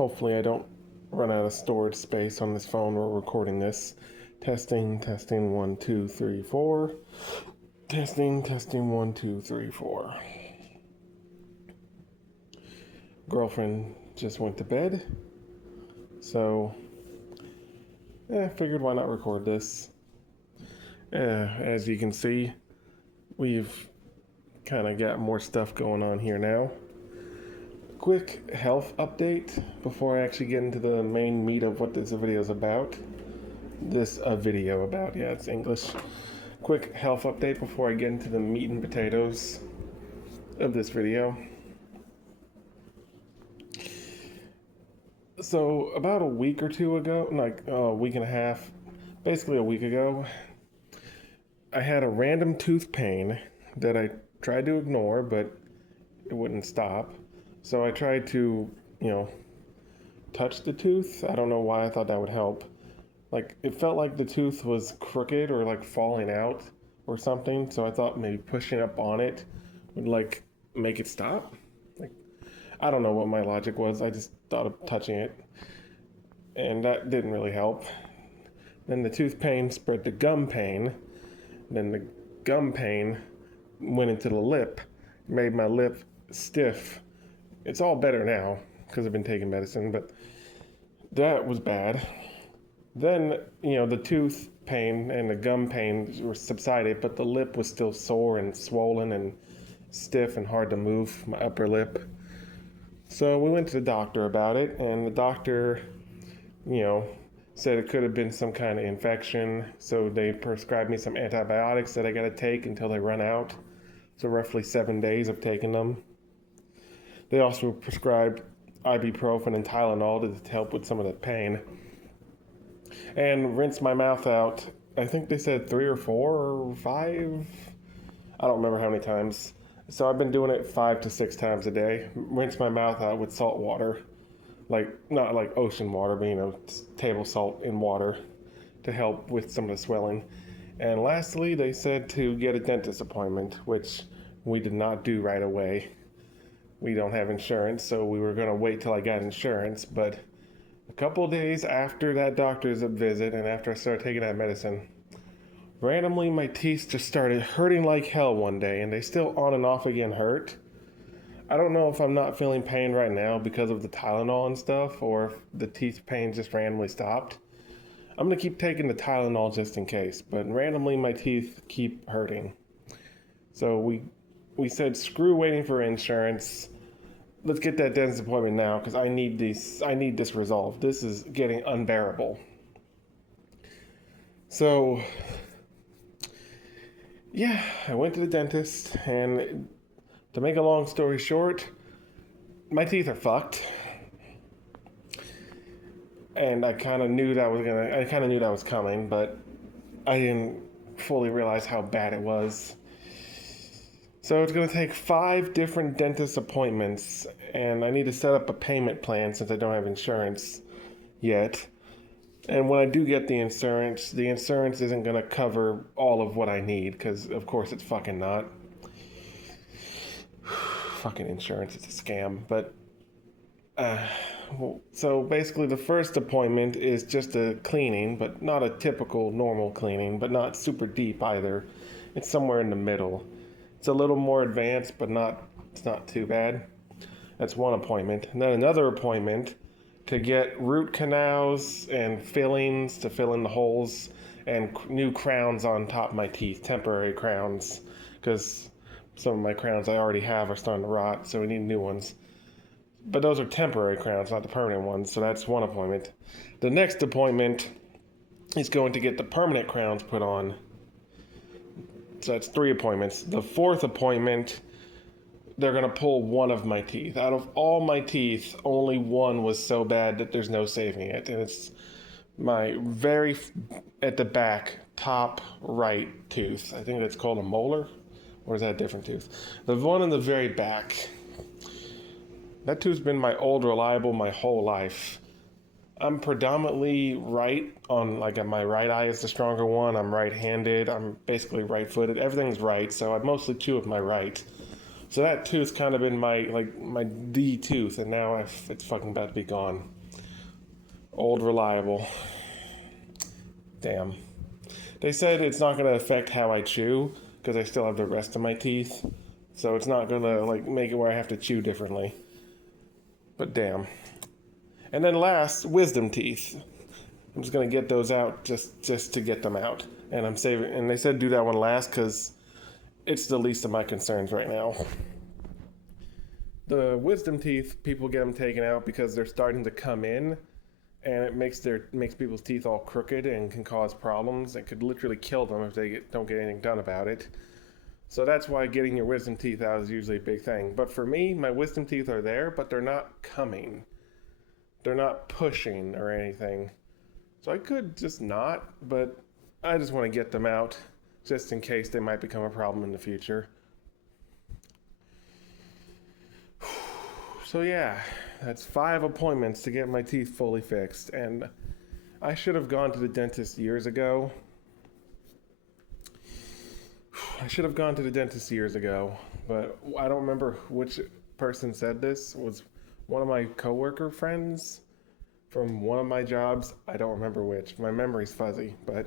Hopefully I don't run out of storage space on this phone while recording this. Testing, 1, 2, 3, 4. Testing, 1, 2, 3, 4. Girlfriend just went to bed, so figured why not record this. As you can see, we've kind of got more stuff going on here now. Quick health update before I actually get into the main meat of what this video is about. It's English. Quick health update before I get into the meat and potatoes of this video. So about a week or two ago, like a week and a half, basically a week ago, I had a random tooth pain that I tried to ignore, but it wouldn't stop. So I tried to, touch the tooth. I don't know why I thought that would help. Like, it felt like the tooth was crooked or like falling out or something. So I thought maybe pushing up on it would like make it stop. Like, I don't know what my logic was. I just thought of touching it, and that didn't really help. Then the tooth pain spread to gum pain. Then the gum pain went into the lip, made my lip stiff. It's all better now because I've been taking medicine, but that was bad. Then, the tooth pain and the gum pain were subsided, but the lip was still sore and swollen and stiff and hard to move, my upper lip. So we went to the doctor about it, and the doctor, said it could have been some kind of infection. So they prescribed me some antibiotics that I got to take until they run out. So roughly 7 days of taking them. They also prescribed ibuprofen and Tylenol to help with some of the pain. And rinse my mouth out. I think they said 3 or 4 or 5. I don't remember how many times. So I've been doing it 5 to 6 times a day. Rinse my mouth out with salt water. Like, not like ocean water, but table salt in water to help with some of the swelling. And lastly, they said to get a dentist appointment, which we did not do right away. We don't have insurance, so we were going to wait till I got insurance. But a couple of days after that doctor's visit and after I started taking that medicine, randomly my teeth just started hurting like hell one day, and they still on and off again hurt. I don't know if I'm not feeling pain right now because of the Tylenol and stuff, or if the teeth pain just randomly stopped. I'm going to keep taking the Tylenol just in case, but randomly my teeth keep hurting. So we said, screw waiting for insurance. Let's get that dentist appointment now because I need this resolved. This is getting unbearable. So, yeah, I went to the dentist, and to make a long story short, my teeth are fucked. And I kind of knew that was coming, but I didn't fully realize how bad it was. So it's going to take 5 different dentist appointments, and I need to set up a payment plan since I don't have insurance yet. And when I do get the insurance isn't going to cover all of what I need, because of course it's fucking not. Fucking insurance, it's a scam. But, so basically the first appointment is just a cleaning, but not a typical normal cleaning, but not super deep either. It's somewhere in the middle. It's a little more advanced, but it's not too bad. That's one appointment. And then another appointment to get root canals and fillings to fill in the holes and new crowns on top of my teeth, temporary crowns, because some of my crowns I already have are starting to rot, so we need new ones. But those are temporary crowns, not the permanent ones, so that's one appointment. The next appointment is going to get the permanent crowns put on. So that's 3 appointments. The 4th appointment, they're going to pull one of my teeth. Out of all my teeth, only one was so bad that there's no saving it. And it's my very at the back, top right tooth. I think that's called a molar. Or is that a different tooth? The one in the very back. That tooth's been my old reliable my whole life. I'm predominantly right on, like, my right eye is the stronger one. I'm right-handed. I'm basically right-footed. Everything's right, so I mostly chew with my right. So that tooth's kind of been my D tooth, and now it's fucking about to be gone. Old reliable. Damn. They said it's not gonna affect how I chew because I still have the rest of my teeth, so it's not gonna like make it where I have to chew differently. But damn. And then last, wisdom teeth. I'm just gonna get those out just to get them out, and I'm saving. And they said do that one last because it's the least of my concerns right now. The wisdom teeth, people get them taken out because they're starting to come in, and it makes people's teeth all crooked and can cause problems. It could literally kill them if they don't get anything done about it. So that's why getting your wisdom teeth out is usually a big thing. But for me, my wisdom teeth are there, but they're not coming. They're not pushing or anything. So I could just not, but I just want to get them out just in case they might become a problem in the future. So yeah, that's 5 appointments to get my teeth fully fixed, and I should have gone to the dentist years ago. But I don't remember which person said this. It was one of my coworker friends from one of my jobs. I don't remember which. My memory's fuzzy, but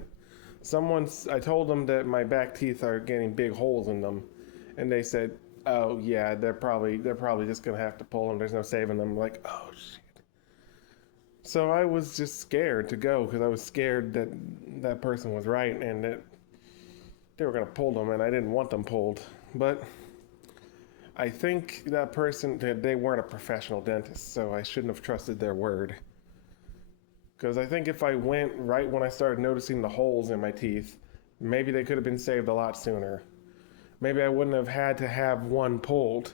I told them that my back teeth are getting big holes in them, and they said, "Oh yeah, they're probably just gonna have to pull them. There's no saving them." I'm like, oh shit. So I was just scared to go because I was scared that that person was right and that they were gonna pull them, and I didn't want them pulled. But I think that person, they weren't a professional dentist, so I shouldn't have trusted their word. Because I think if I went right when I started noticing the holes in my teeth, maybe they could have been saved a lot sooner. Maybe I wouldn't have had to have one pulled.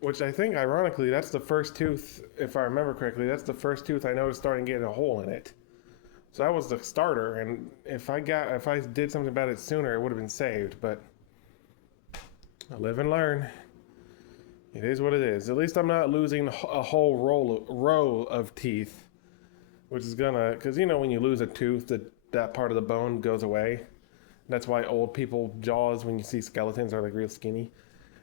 Which I think, ironically, that's the first tooth, if I remember correctly, that's the first tooth I noticed starting getting a hole in it. So that was the starter, and if I did something about it sooner, it would have been saved, but I live and learn. It is what it is. At least I'm not losing a whole row of teeth, which is because when you lose a tooth, that part of the bone goes away. That's why old people jaws, when you see skeletons, are like real skinny.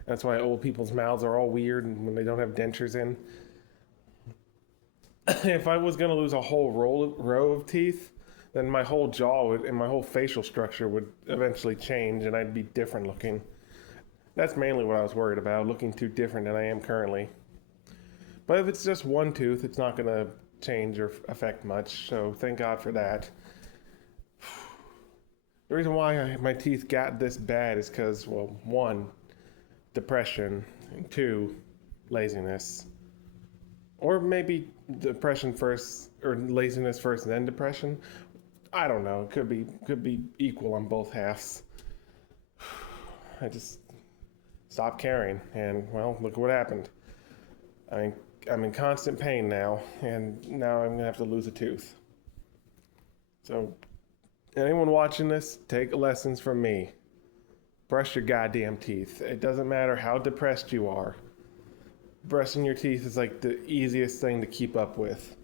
That's why old people's mouths are all weird and when they don't have dentures in. If I was gonna lose a whole row of teeth, then my whole jaw and my whole facial structure would eventually change, and I'd be different looking. That's mainly what I was worried about, looking too different than I am currently. But if it's just one tooth, it's not gonna change or affect much. So thank God for that. The reason why my teeth got this bad is because, well, 1, depression, and 2, laziness. Or maybe depression first, or laziness first, and then depression. I don't know. It could be equal on both halves. I just stopped caring, and well, look what happened. I'm in constant pain now, and now I'm gonna have to lose a tooth. So, anyone watching this, take lessons from me. Brush your goddamn teeth. It doesn't matter how depressed you are. Brushing your teeth is like the easiest thing to keep up with.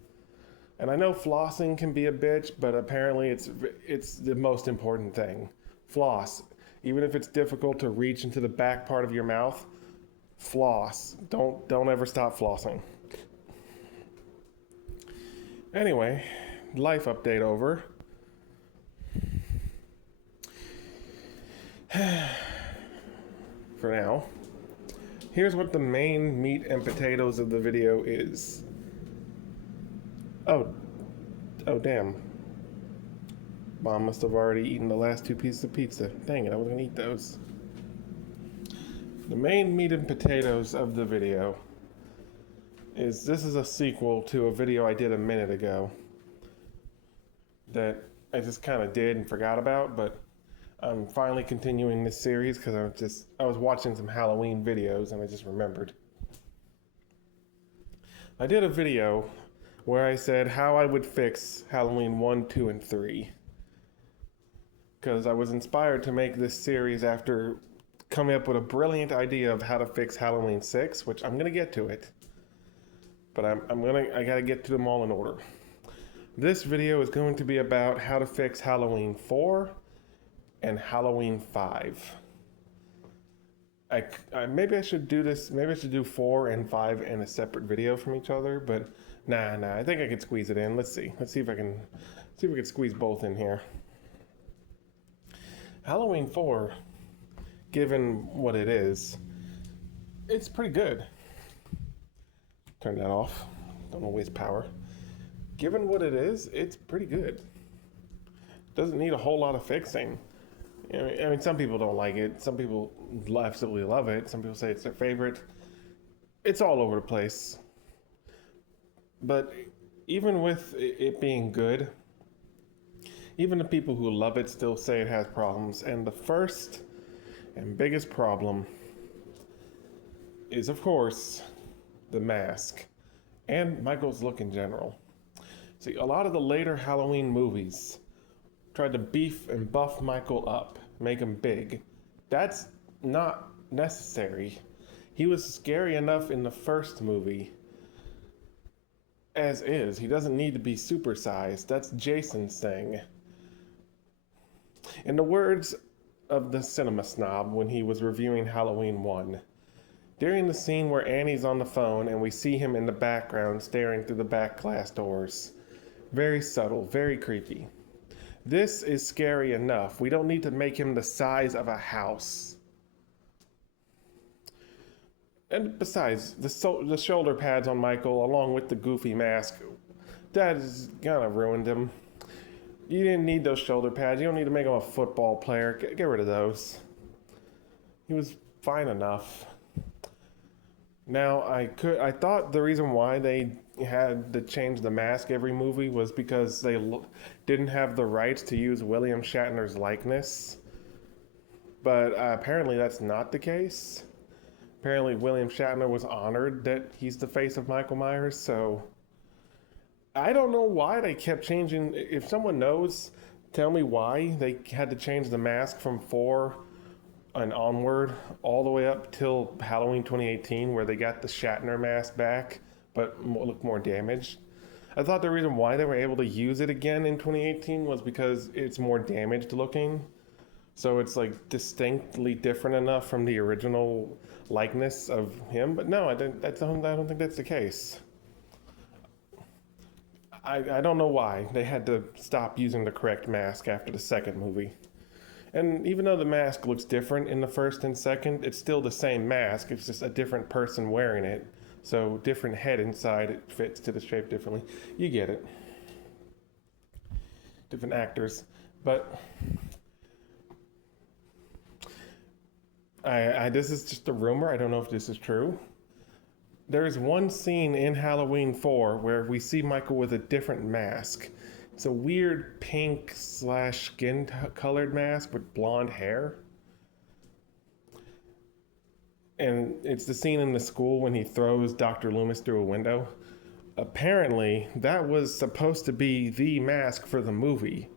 And I know flossing can be a bitch, but apparently it's the most important thing. Floss. Even if it's difficult to reach into the back part of your mouth, floss. Don't ever stop flossing. Anyway, life update over. For now, here's what the main meat and potatoes of the video is. Oh damn. Mom must have already eaten the last 2 pieces of pizza. Dang it, I was gonna eat those. The main meat and potatoes of the video is this is a sequel to a video I did a minute ago that I just kind of did and forgot about, but I'm finally continuing this series because I was watching some Halloween videos and I just remembered. I did a video where I said how I would fix Halloween 1, 2, and 3. Because I was inspired to make this series after coming up with a brilliant idea of how to fix Halloween 6, which I'm gonna get to it. But I gotta get to them all in order. This video is going to be about how to fix Halloween 4 and Halloween 5. Maybe I should do this. Maybe I should do 4 and 5 in a separate video from each other. But nah. I think I could squeeze it in. Let's see. Let's see if I can see if we can squeeze both in here. Halloween 4, given what it is, it's pretty good. Turn that off. Don't want to waste power. Given what it is, it's pretty good. Doesn't need a whole lot of fixing. I mean, some people don't like it. Some people absolutely love it. Some people say it's their favorite. It's all over the place. But even with it being good, even the people who love it still say it has problems. And the first and biggest problem is, of course, the mask and Michael's look in general. See, a lot of the later Halloween movies tried to beef and buff Michael up, make him big. That's not necessary. He was scary enough in the first movie as is. He doesn't need to be supersized. That's Jason's thing. In the words of the cinema snob when he was reviewing Halloween 1, during the scene where Annie's on the phone and we see him in the background staring through the back glass doors. Very subtle, very creepy. This is scary enough. We don't need to make him the size of a house. And besides, the shoulder pads on Michael, along with the goofy mask, that has kind of ruined him. You didn't need those shoulder pads. You don't need to make him a football player. Get rid of those. He was fine enough. Now, I thought the reason why they had to change the mask every movie was because they didn't have the rights to use William Shatner's likeness. But apparently that's not the case. Apparently William Shatner was honored that he's the face of Michael Myers, so I don't know why they kept changing. If someone knows, tell me why they had to change the mask from 4 and onward all the way up till Halloween 2018, where they got the Shatner mask back but looked more damaged. I thought the reason why they were able to use it again in 2018 was because it's more damaged looking, so it's like distinctly different enough from the original likeness of him. But no, I don't think that's the case. I don't know why they had to stop using the correct mask after the second movie. And even though the mask looks different in the first and second, it's still the same mask. It's just a different person wearing it. So different head inside, it fits to the shape differently. You get it. Different actors. But this is just a rumor. I don't know if this is true. There is one scene in Halloween 4 where we see Michael with a different mask. It's a weird pink / skin colored mask with blonde hair. And it's the scene in the school when he throws Dr. Loomis through a window. Apparently, that was supposed to be the mask for the movie.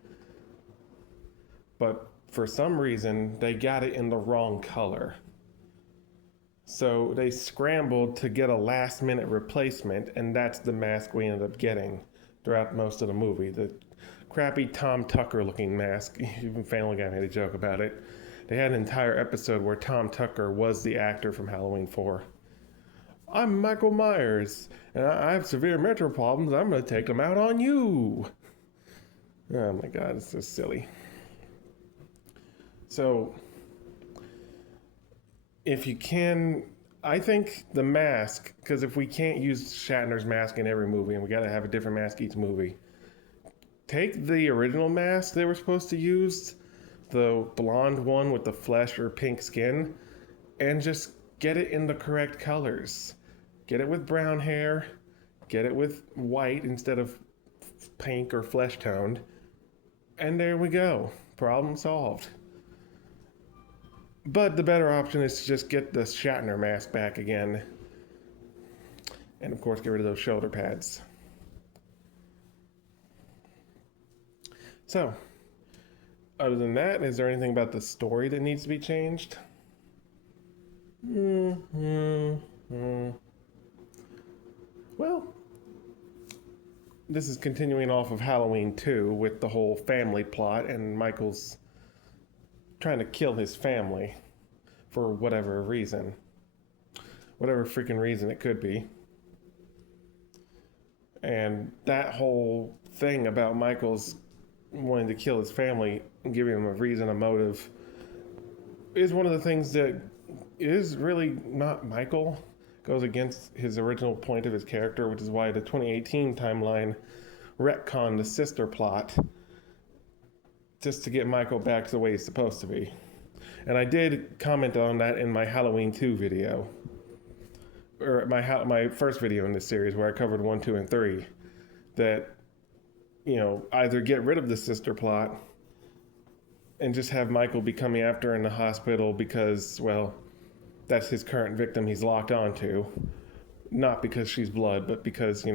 But for some reason, they got it in the wrong color. So they scrambled to get a last minute replacement, and that's the mask we ended up getting throughout most of the movie. The crappy Tom Tucker looking mask. Even Family Guy made a joke about it. They had an entire episode where Tom Tucker was the actor from Halloween 4. I'm Michael Myers, and I have severe mental problems. I'm going to take them out on you. Oh my God, it's so silly. So, if you can, I think the mask, because if we can't use Shatner's mask in every movie, and we got to have a different mask each movie, take the original mask they were supposed to use, the blonde one with the flesh or pink skin, and just get it in the correct colors. Get it with brown hair, get it with white instead of pink or flesh toned, and there we go. Problem solved. But the better option is to just get the Shatner mask back again. And of course, get rid of those shoulder pads. So, other than that, is there anything about the story that needs to be changed? Well, this is continuing off of Halloween 2 with the whole family plot and Michael's trying to kill his family. for whatever reason. Whatever freaking reason it could be. And that whole thing about Michael's wanting to kill his family and giving him a reason, a motive, is one of the things that is really not Michael. Goes against his original point of his character, which is why the 2018 timeline retconned the sister plot just to get Michael back to the way he's supposed to be. And I did comment on that in my Halloween 2 video, or my first video in this series where I covered 1, 2, and 3, that, either get rid of the sister plot and just have Michael be coming after her in the hospital because, well, that's his current victim he's locked onto. Not because she's blood, but because,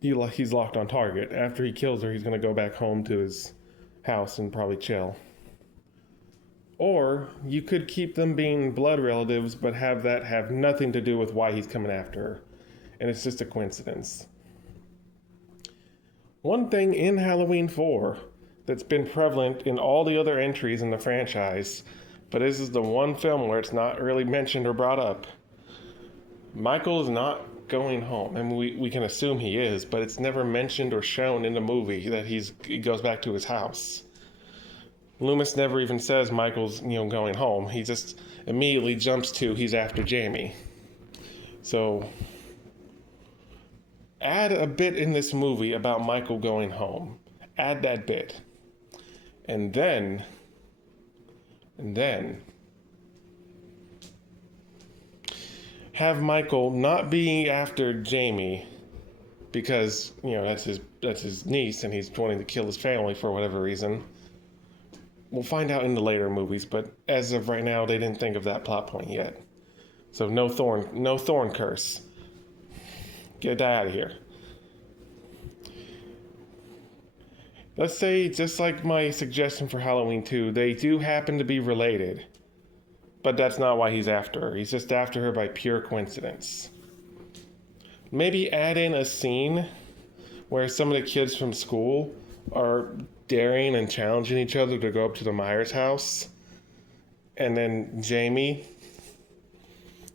he's locked on target. After he kills her, he's going to go back home to his house and probably chill. Or you could keep them being blood relatives, but have that have nothing to do with why he's coming after her. And it's just a coincidence. One thing in Halloween 4 that's been prevalent in all the other entries in the franchise, but this is the one film where it's not really mentioned or brought up. Michael's not going home. I mean, we can assume he is, but it's never mentioned or shown in the movie that he goes back to his house. Loomis never even says Michael's, going home. He just immediately jumps to he's after Jamie. So, add a bit in this movie about Michael going home. Add that bit. And then have Michael not be after Jamie because, that's his niece and he's wanting to kill his family for whatever reason. We'll find out in the later movies, but as of right now, they didn't think of that plot point yet. So no thorn curse. Get that out of here. Let's say, just like my suggestion for Halloween 2, they do happen to be related. But that's not why he's after her. He's just after her by pure coincidence. Maybe add in a scene where some of the kids from school are daring and challenging each other to go up to the Myers house. And then Jamie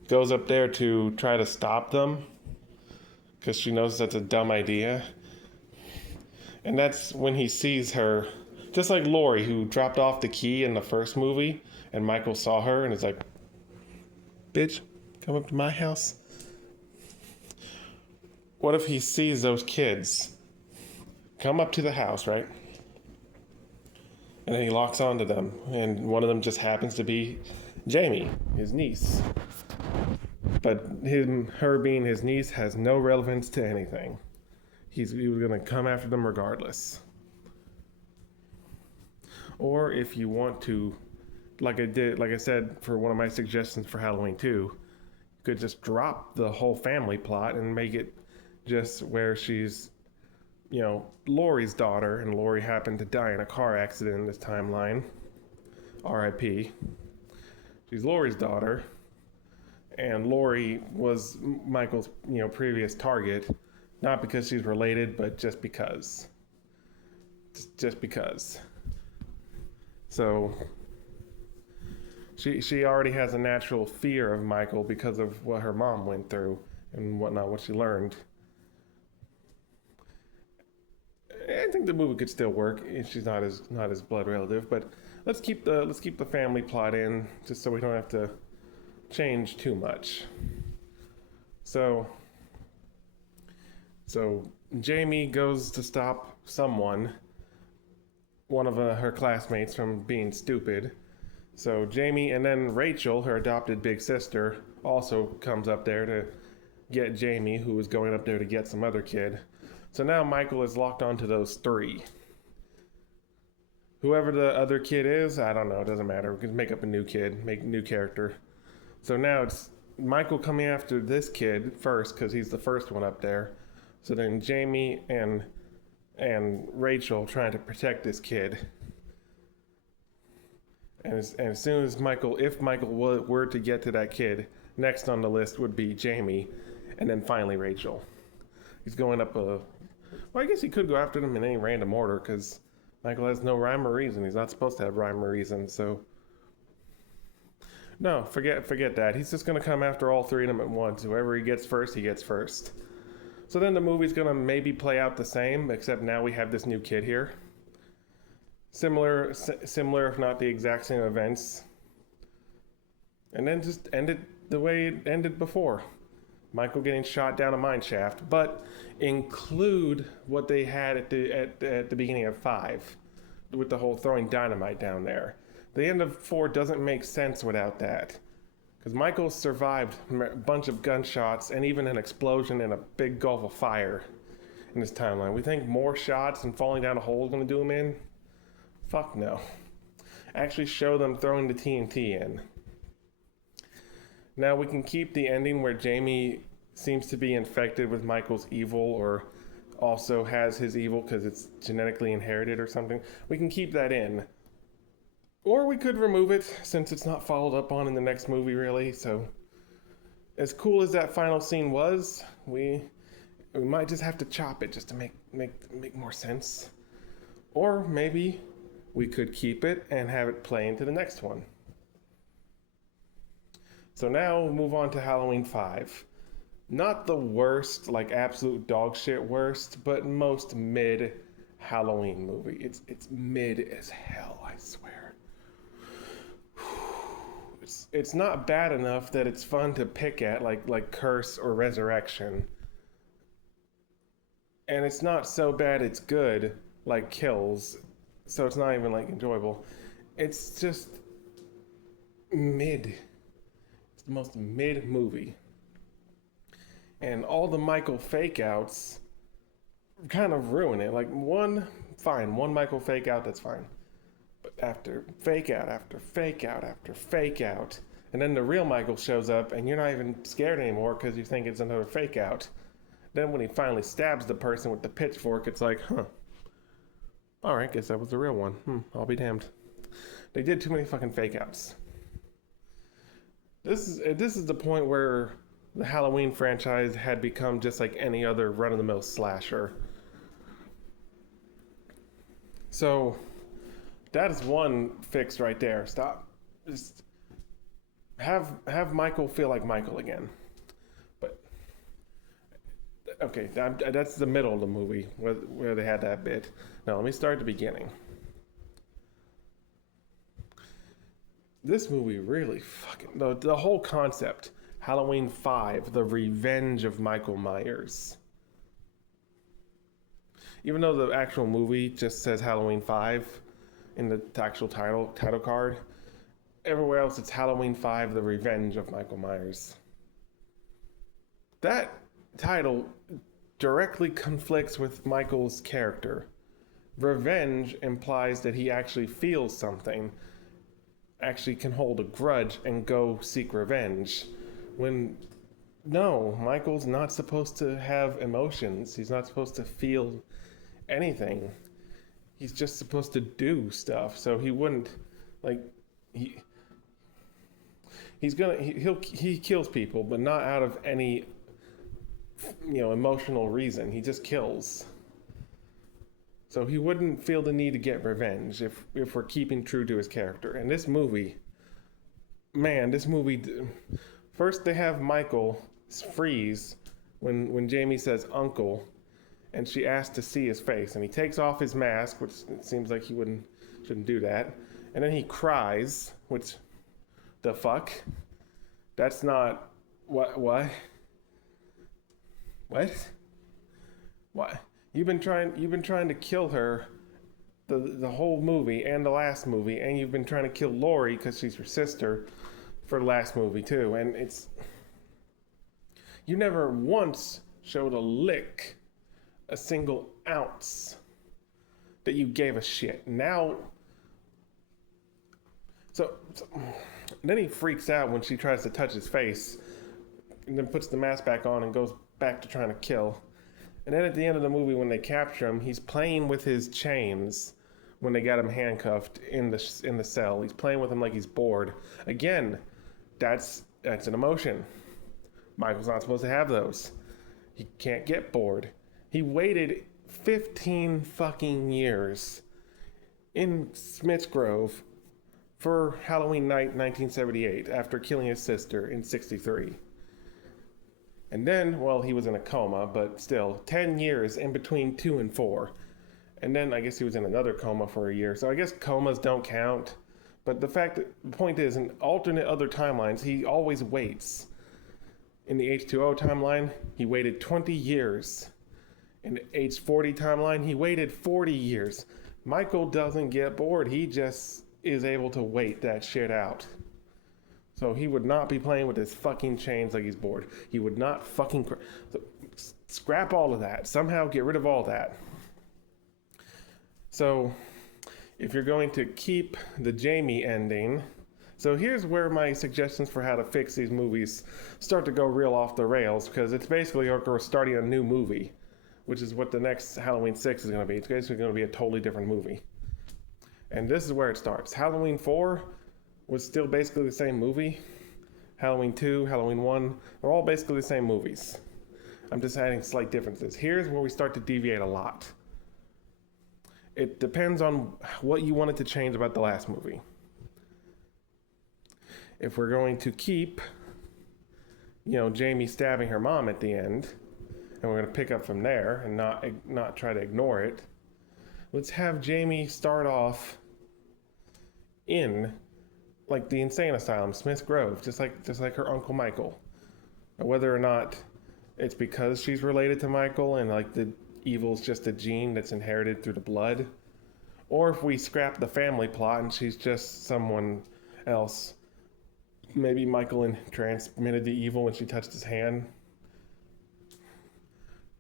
goes up there to try to stop them because she knows that's a dumb idea. And that's when he sees her, just like Laurie, who dropped off the key in the first movie, and Michael saw her and is like, bitch, come up to my house. What if he sees those kids come up to the house, right? And then he locks onto them, and one of them just happens to be Jamie, his niece. But her being his niece has no relevance to anything. He was going to come after them regardless. Or if you want to, like I said for one of my suggestions for Halloween 2, you could just drop the whole family plot and make it just where she's, Laurie's daughter, and Laurie happened to die in a car accident in this timeline. R.I.P. She's Laurie's daughter, and Laurie was Michael's, previous target. Not because she's related, but just because. Just because. So, she already has a natural fear of Michael because of what her mom went through and whatnot, what she learned. I think the movie could still work if she's not his blood relative, but let's keep the family plot in just so we don't have to change too much. So Jamie goes to stop one of her classmates, from being stupid. So Jamie, and then Rachel, her adopted big sister, also comes up there to get Jamie, who was going up there to get some other kid. So now Michael is locked onto those three. Whoever the other kid is, I don't know, it doesn't matter. We can make up a new kid, make a new character. So now it's Michael coming after this kid first, because he's the first one up there. So then Jamie and Rachel trying to protect this kid. And as soon as if Michael were to get to that kid, next on the list would be Jamie, and then finally Rachel. He's going up well, I guess he could go after them in any random order, because Michael has no rhyme or reason. He's not supposed to have rhyme or reason, so No, forget that. He's just gonna come after all three of them at once. Whoever he gets first, he gets first. So then the movie's gonna maybe play out the same, except now we have this new kid here. Similar, if not the exact same events, and then just end it the way it ended before. Michael getting shot down a mine shaft, but include what they had at the beginning of 5, with the whole throwing dynamite down there. The end of 4 doesn't make sense without that, because Michael survived a bunch of gunshots and even an explosion and a big gulf of fire in this timeline. We think more shots and falling down a hole is going to do him in? Fuck no. Actually show them throwing the TNT in. Now we can keep the ending where Jamie seems to be infected with Michael's evil, or also has his evil because it's genetically inherited or something. We can keep that in. Or we could remove it since it's not followed up on in the next movie really. So as cool as that final scene was, we might just have to chop it just to make more sense. Or maybe we could keep it and have it play into the next one. So now we'll move on to Halloween 5. Not the worst, like absolute dog shit worst, but most mid Halloween movie. It's mid as hell, I swear. It's not bad enough that it's fun to pick at, like Curse or Resurrection. And it's not so bad it's good, like Kills. So it's not even like enjoyable. It's just mid. It's the most mid movie. And all the Michael fake outs kind of ruin it. Like one Michael fake out, that's fine. But after fake out, after fake out, after fake out, and then the real Michael shows up and you're not even scared anymore because you think it's another fake out. Then when he finally stabs the person with the pitchfork, it's like, huh. Alright, guess that was the real one. I'll be damned. They did too many fucking fake outs. This is the point where the Halloween franchise had become just like any other run-of-the-mill slasher. So that is one fix right there. Stop. Just have Michael feel like Michael again. But okay, that's the middle of the movie where they had that bit. Now let me start at the beginning. This movie really fucking the whole concept. Halloween 5, The Revenge of Michael Myers. Even though the actual movie just says Halloween 5 in the actual title card, everywhere else it's Halloween 5, The Revenge of Michael Myers. That title directly conflicts with Michael's character. Revenge implies that he actually feels something, actually can hold a grudge and go seek revenge. When no, Michael's not supposed to have emotions. He's not supposed to feel anything. He's just supposed to do stuff. So he wouldn't he kills people, but not out of any emotional reason. He just kills. So he wouldn't feel the need to get revenge if we're keeping true to his character. And this movie, first they have Michael freeze when Jamie says uncle, and she asks to see his face, and he takes off his mask, which it seems like he shouldn't do that, and then he cries, which the fuck? That's not what? What? You've been trying to kill her the whole movie and the last movie, and you've been trying to kill Laurie because she's your sister for the last movie too, and you never once showed a single ounce that you gave a shit. Now, so then he freaks out when she tries to touch his face, and then puts the mask back on and goes back to trying to kill. And then at the end of the movie, when they capture him, he's playing with his chains when they got him handcuffed in the cell. He's playing with them like he's bored. Again, that's an emotion. Michael's not supposed to have those. He can't get bored. He waited 15 fucking years in Smith's Grove for Halloween night 1978 after killing his sister in 63. And then, well, he was in a coma, but still, 10 years in between 2 and 4. And then I guess he was in another coma for a year. So I guess comas don't count. But the point is, in alternate other timelines, he always waits. In the H2O timeline, he waited 20 years. In the H40 timeline, he waited 40 years. Michael doesn't get bored. He just is able to wait that shit out. So he would not be playing with his fucking chains like he's bored. He would not fucking... scrap all of that. Somehow get rid of all that. So, if you're going to keep the Jamie ending... So here's where my suggestions for how to fix these movies start to go real off the rails, because it's basically like we're starting a new movie, which is what the next Halloween 6 is going to be. It's basically going to be a totally different movie. And this is where it starts. Halloween 4 was still basically the same movie. Halloween 2, Halloween 1, they're all basically the same movies. I'm just adding slight differences. Here's where we start to deviate a lot. It depends on what you wanted to change about the last movie. If we're going to keep, Jamie stabbing her mom at the end, and we're going to pick up from there and not try to ignore it, let's have Jamie start off in like the insane asylum, Smith Grove, just like her Uncle Michael. Whether or not it's because she's related to Michael and like the evil's just a gene that's inherited through the blood, or if we scrap the family plot and she's just someone else. Maybe Michael transmitted the evil when she touched his hand.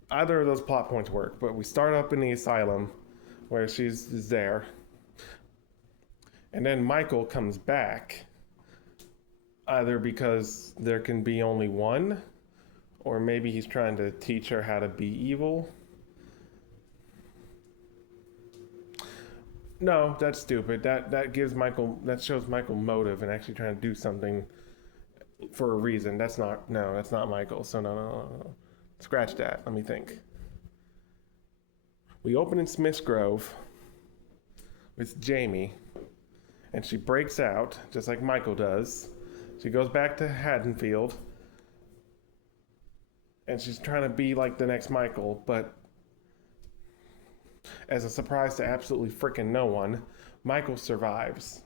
Either of those plot points work, but we start up in the asylum where she's there. And then Michael comes back, either because there can be only one, or maybe he's trying to teach her how to be evil. No, that's stupid. That shows Michael motive and actually trying to do something for a reason. That's not Michael. So no. Scratch that. Let me think. We open in Smith's Grove with Jamie, and she breaks out, just like Michael does. She goes back to Haddonfield, and she's trying to be like the next Michael, but as a surprise to absolutely freaking no one, Michael survives.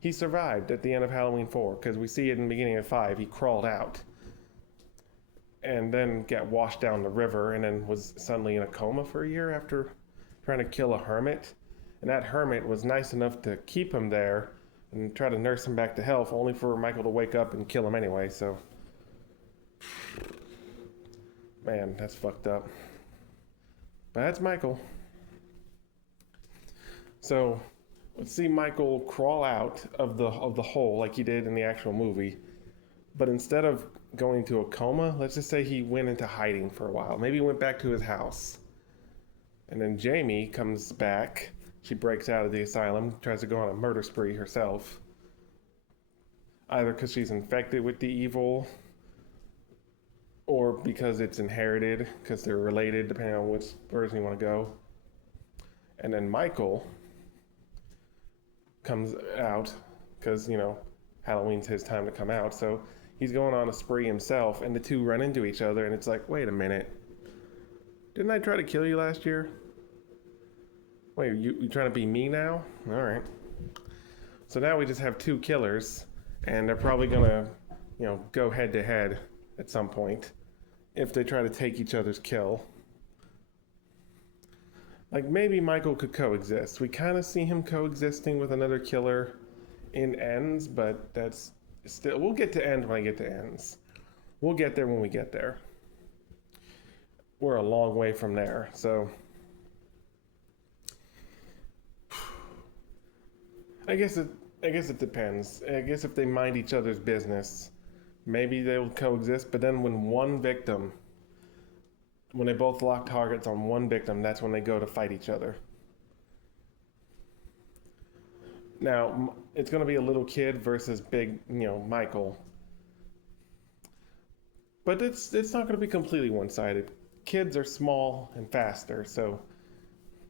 He survived at the end of Halloween 4, because we see it in the beginning of 5. He crawled out and then got washed down the river and then was suddenly in a coma for a year after trying to kill a hermit. And that hermit was nice enough to keep him there and try to nurse him back to health, only for Michael to wake up and kill him anyway, so... Man, that's fucked up. But that's Michael. So, let's see Michael crawl out of the hole like he did in the actual movie. But instead of going to a coma, let's just say he went into hiding for a while. Maybe he went back to his house. And then Jamie comes back. She breaks out of the asylum, tries to go on a murder spree herself. Either because she's infected with the evil, or because it's inherited, because they're related, depending on which version you want to go. And then Michael comes out, because, Halloween's his time to come out, so he's going on a spree himself, and the two run into each other, and it's like, wait a minute. Didn't I try to kill you last year? Wait, you trying to be me now? All right. So now we just have two killers, and they're probably gonna, go head to head at some point if they try to take each other's kill. Like, maybe Michael could coexist. We kind of see him coexisting with another killer in Ends, but that's still... We'll get to End when I get to Ends. We'll get there when we get there. We're a long way from there, so... I guess it depends. I guess if they mind each other's business, maybe they'll coexist, but then when they both lock targets on one victim, that's when they go to fight each other. Now, it's going to be a little kid versus big, Michael. But it's not going to be completely one-sided. Kids are small and faster, so...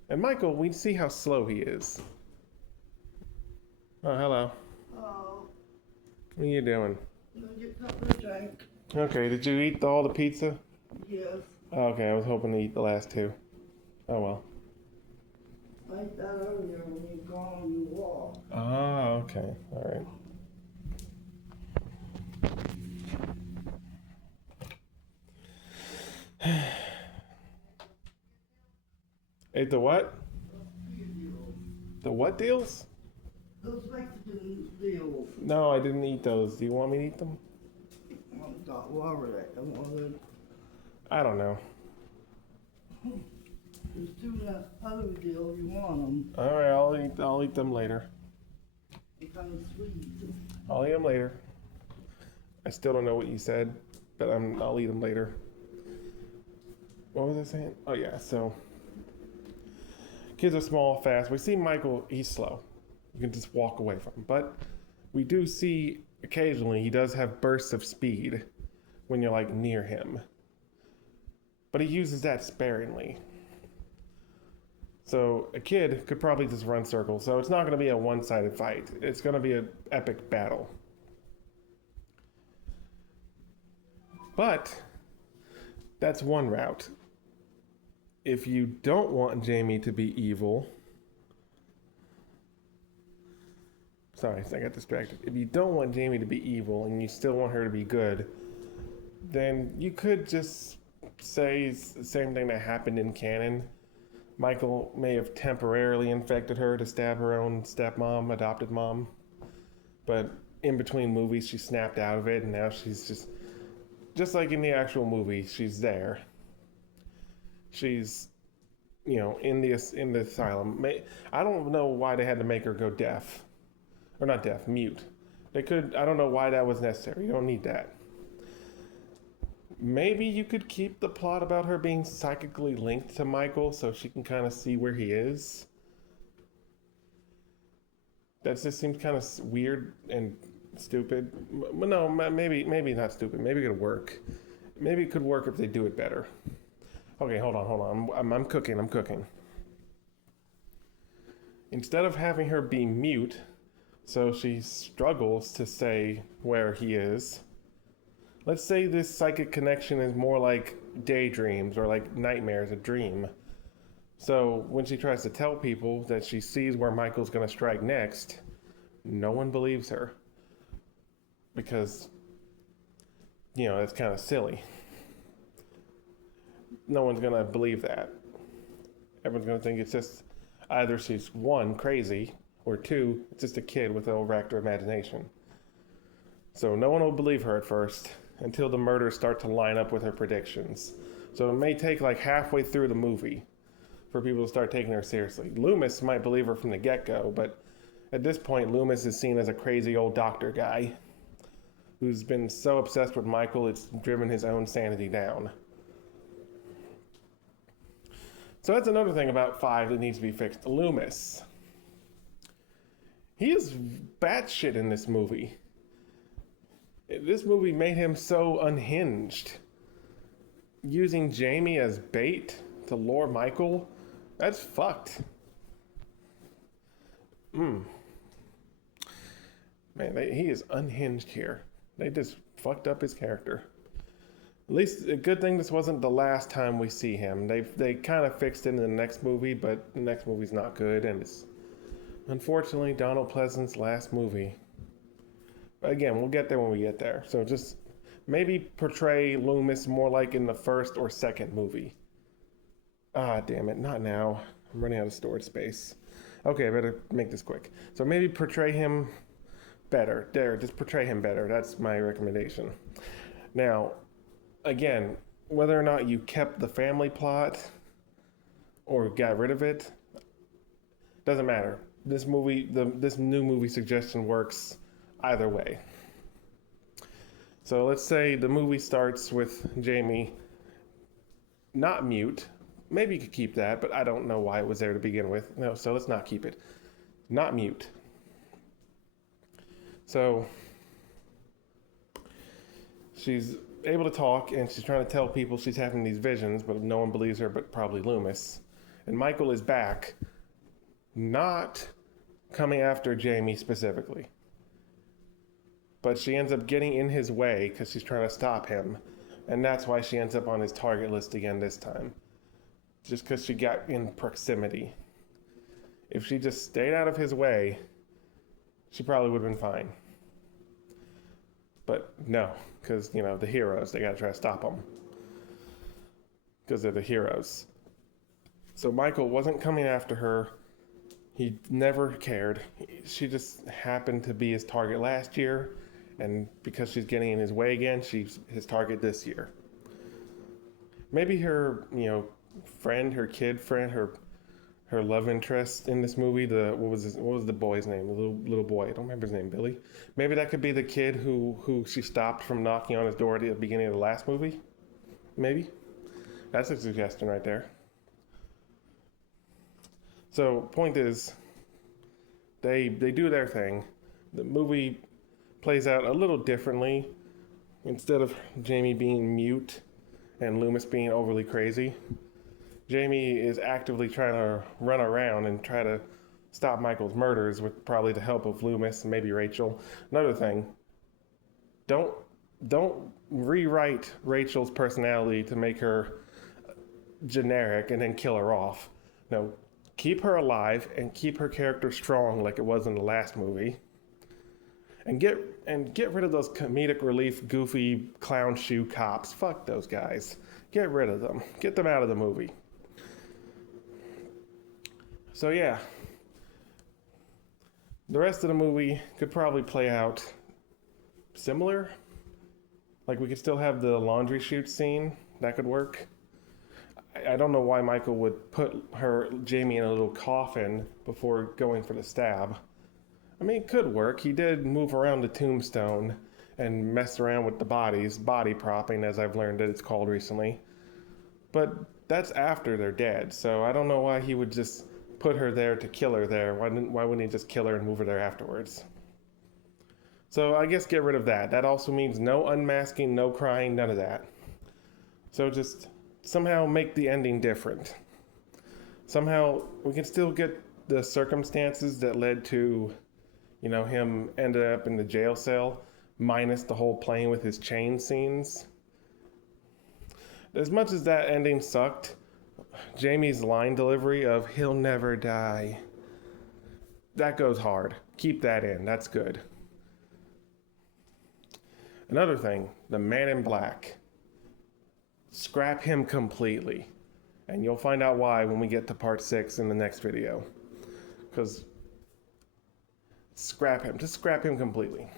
And Michael, we see how slow he is. Oh, hello. Oh, What are you doing? you get something to drink? Okay, did you eat all the pizza? Yes. Oh, okay, I was hoping to eat the last two. Oh, well. I ate that earlier when you gone on your walk. Ah, okay. All right. Ate the what? The what deals? Those Mexican deals. No, I didn't eat those. Do you want me to eat them? Oh God, what were they? I wanted. I don't know. There's two other deals. You want them? All right, I'll eat them later. They're kind of sweet. I'll eat them later. I still don't know what you said, but I'll eat them later. What was I saying? Oh yeah, so kids are small, fast. We see Michael, he's slow. You can just walk away from him. But we do see occasionally he does have bursts of speed when you're like near him. But he uses that sparingly. So a kid could probably just run circles. So it's not going to be a one-sided fight. It's going to be an epic battle. But that's one route. If you don't want Jamie to be evil, sorry, I got distracted. If you don't want Jamie to be evil and you still want her to be good, then you could just say the same thing that happened in canon. Michael may have temporarily infected her to stab her own stepmom, adopted mom, but in between movies she snapped out of it, and now she's just like in the actual movie, she's there. She's, in the asylum. I don't know why they had to make her go deaf, or not deaf, mute. They could. I don't know why that was necessary. You don't need that. Maybe you could keep the plot about her being psychically linked to Michael so she can kind of see where he is. That just seems kind of weird and stupid. No, maybe not stupid. Maybe it could work. Maybe it could work if they do it better. Okay, hold on. I'm cooking. Instead of having her be mute, so she struggles to say where he is, let's say this psychic connection is more like daydreams or like nightmares, a dream. So when she tries to tell people that she sees where Michael's going to strike next, no one believes her. Because, it's kind of silly. No one's going to believe that. Everyone's going to think it's just either she's one, crazy, or two, it's just a kid with an overactive imagination. So no one will believe her at first until the murders start to line up with her predictions. So it may take like halfway through the movie for people to start taking her seriously. Loomis might believe her from the get-go, but at this point, Loomis is seen as a crazy old doctor guy who's been so obsessed with Michael it's driven his own sanity down. So that's another thing about 5 that needs to be fixed. Loomis. He is batshit in this movie. This movie made him so unhinged. Using Jamie as bait to lure Michael, that's fucked. Man, he is unhinged here. They just fucked up his character. At least a good thing this wasn't the last time we see him. They kind of fixed it in the next movie, but the next movie's not good, and it's unfortunately Donald Pleasance's last movie. But again, we'll get there when we get there. So just maybe portray Loomis more like in the first or second movie. Ah, damn it, not now. I'm running out of storage space. Okay, I better make this quick. So maybe portray him better. Just portray him better. That's my recommendation. Now, again, whether or not you kept the family plot or got rid of it, doesn't matter. This new movie suggestion works either way. So let's say the movie starts with Jamie not mute. Maybe you could keep that, but I don't know why it was there to begin with. No, so let's not keep it. Not mute. So she's able to talk and she's trying to tell people she's having these visions, but no one believes her but probably Loomis. And Michael is back, not coming after Jamie specifically. But she ends up getting in his way because she's trying to stop him. And that's why she ends up on his target list again this time. Just because she got in proximity. If she just stayed out of his way, she probably would have been fine. But no, because, the heroes, they gotta try to stop them. Because they're the heroes. So Michael wasn't coming after her. He never cared. She just happened to be his target last year. And because she's getting in his way again, she's his target this year. Maybe her, friend, her kid friend, her love interest in this movie. What was the boy's name? The little boy. I don't remember his name. Billy. Maybe that could be the kid who she stopped from knocking on his door at the beginning of the last movie. Maybe. That's a suggestion right there. So point is, they do their thing. The movie plays out a little differently. Instead of Jamie being mute and Loomis being overly crazy, Jamie is actively trying to run around and try to stop Michael's murders with probably the help of Loomis and maybe Rachel. Another thing, don't rewrite Rachel's personality to make her generic and then kill her off. No, keep her alive and keep her character strong like it was in the last movie. And get rid of those comedic relief, goofy clown shoe cops. Fuck those guys. Get rid of them. Get them out of the movie. So yeah, the rest of the movie could probably play out similar. Like we could still have the laundry chute scene. That could work. I don't know why Michael would put Jamie in a little coffin before going for the stab. I mean, it could work. He did move around the tombstone and mess around with the bodies, body propping, as I've learned that it's called recently. But that's after they're dead, so I don't know why he would just put her there to kill her there. Why wouldn't he just kill her and move her there afterwards? So I guess get rid of that. That also means no unmasking, no crying, none of that. So just somehow make the ending different. Somehow we can still get the circumstances that led to him ended up in the jail cell, minus the whole playing with his chain scenes. As much as that ending sucked, Jamie's line delivery of "he'll never die," that goes hard. Keep that in. That's good. Another thing, the Man in Black. Scrap him completely. And you'll find out why when we get to part 6 in the next video. Because scrap him. Just scrap him completely.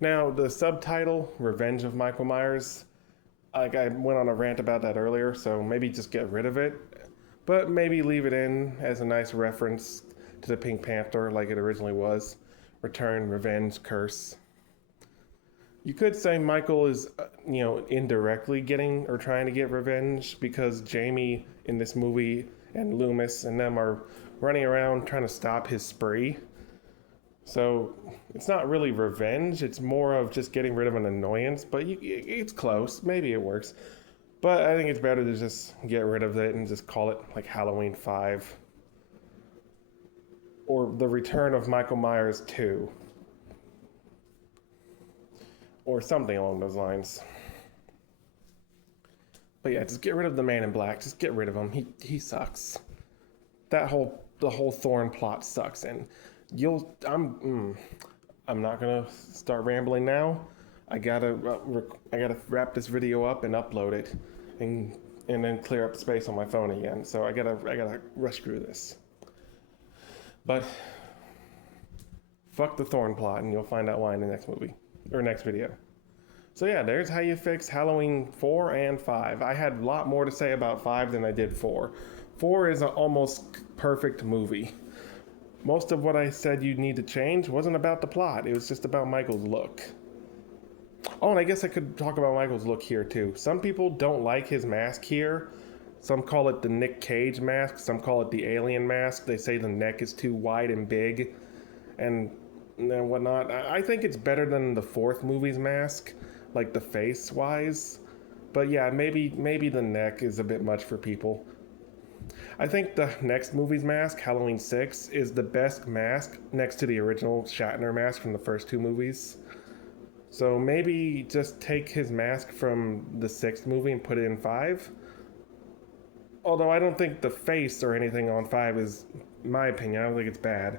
Now, the subtitle, Revenge of Michael Myers, like I went on a rant about that earlier, so maybe just get rid of it. But maybe leave it in as a nice reference to the Pink Panther like it originally was. Return, revenge, curse. You could say Michael is, indirectly getting or trying to get revenge because Jamie in this movie and Loomis and them are running around trying to stop his spree. So it's not really revenge. It's more of just getting rid of an annoyance, but it's close. Maybe it works. But I think it's better to just get rid of it and just call it like Halloween 5. Or The Return of Michael Myers 2. Or something along those lines. But yeah, just get rid of the Man in Black. Just get rid of him. He sucks. The whole Thorn plot sucks, and I'm not gonna start rambling now. I gotta wrap this video up and upload it, and then clear up space on my phone again. So I gotta rush through this. But fuck the Thorn plot, and you'll find out why in the next movie or next video. So yeah, there's how you fix Halloween 4 and 5. I had a lot more to say about 5 than I did 4. 4 is an almost perfect movie. Most of what I said you need to change wasn't about the plot. It was just about Michael's look. Oh, and I guess I could talk about Michael's look here too. Some people don't like his mask here. Some call it the Nick Cage mask. Some call it the alien mask. They say the neck is too wide and big and whatnot. I think it's better than the fourth movie's mask, like the face-wise. But yeah, maybe the neck is a bit much for people. I think the next movie's mask, Halloween 6, is the best mask next to the original Shatner mask from the first two movies. So maybe just take his mask from the sixth movie and put it in 5. Although I don't think the face or anything on 5 is, in my opinion, I don't think it's bad.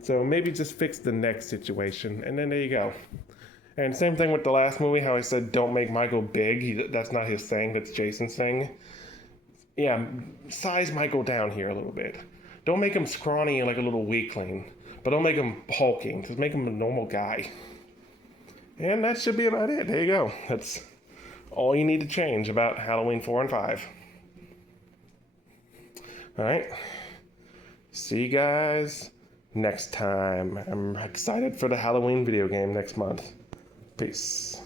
So maybe just fix the next situation, and then there you go. And same thing with the last movie, how I said don't make Michael big. That's not his thing, that's Jason's thing. Yeah, size Michael down here a little bit. Don't make him scrawny and like a little weakling, but don't make him hulking. Just make him a normal guy. And that should be about it. There you go. That's all you need to change about Halloween 4 and 5. Alright. See you guys next time. I'm excited for the Halloween video game next month. Peace.